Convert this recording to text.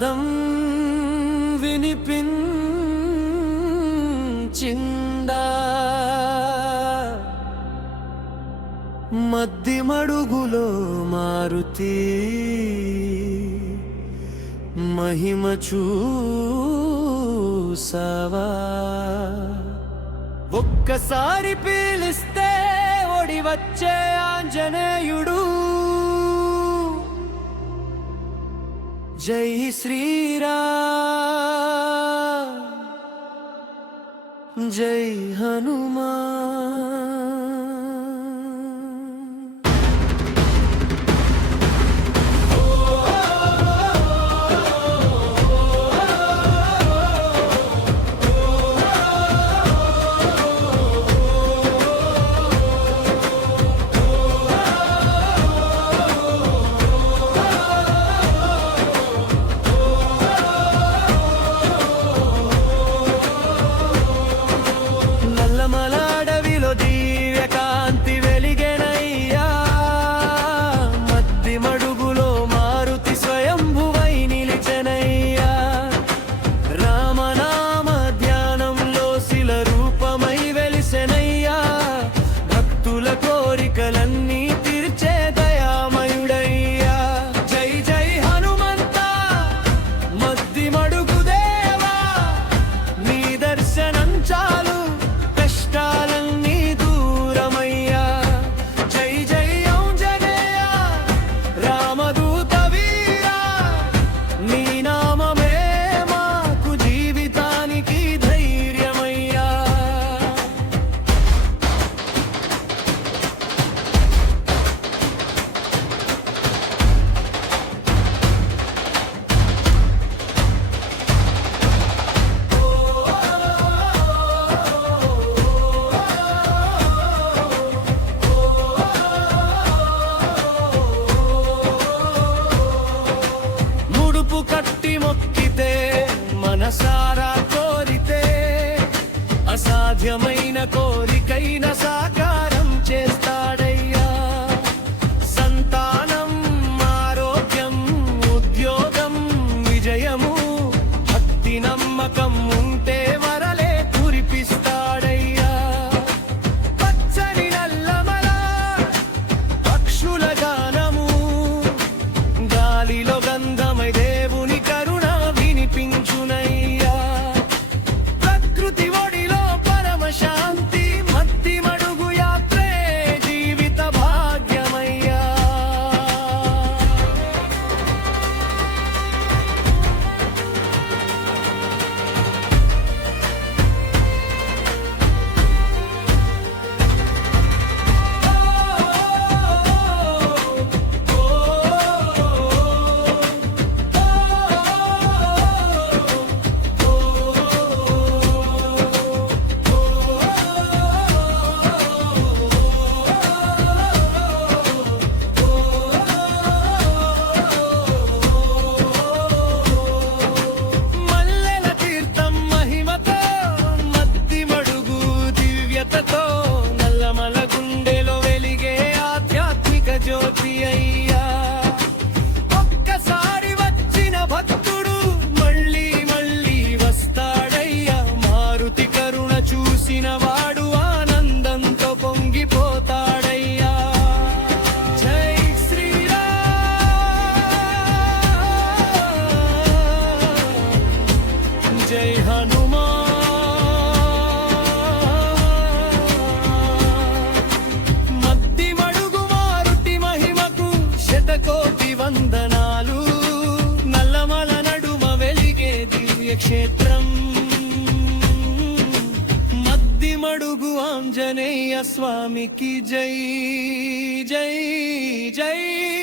నాదం వినిపించిందా మద్ది మడుగులో మారుతి మహిమ చూసావా ఒక్కసారి పీలిస్తే ఓడి వచ్చే ఆంజనేయుడు జై శ్రీరామ్ జై హనుమాన్ మనసారా కోరితే అసాధ్యమైన కోరికైన సాకారం చేస్తాడయ్యా సంతానం ఆరోగ్యం ఉద్యోగం విజయము భక్తి నమ్మకం ఉంటే వరలే కురిపిస్తాడయ్యా పచ్చని నల్లమల పక్షుల గానము గాలిలో గంధమై దేవుని కరుణ వినిపించునయ్యా ప్రకృతి ఒడిలో పరమ శాంతి మత్తి మడుగు యాత్రే జీవిత భాగ్యమయ్యా జ్యోతి అయ్యా ఒక్కసారి వచ్చిన భక్తుడు మళ్ళీ మళ్ళీ వస్తాడయ్యా మారుతి కరుణ చూసిన వాడు ఆనందంతో పొంగిపోతాడయ్యా జై శ్రీరామ్ జై హనుమాన్ కోటి వందనాలు నల్లమల నడుమ వెలిగే దివ్య క్షేత్రం మద్ది మడుగు ఆంజనేయ స్వామికి జై జై జై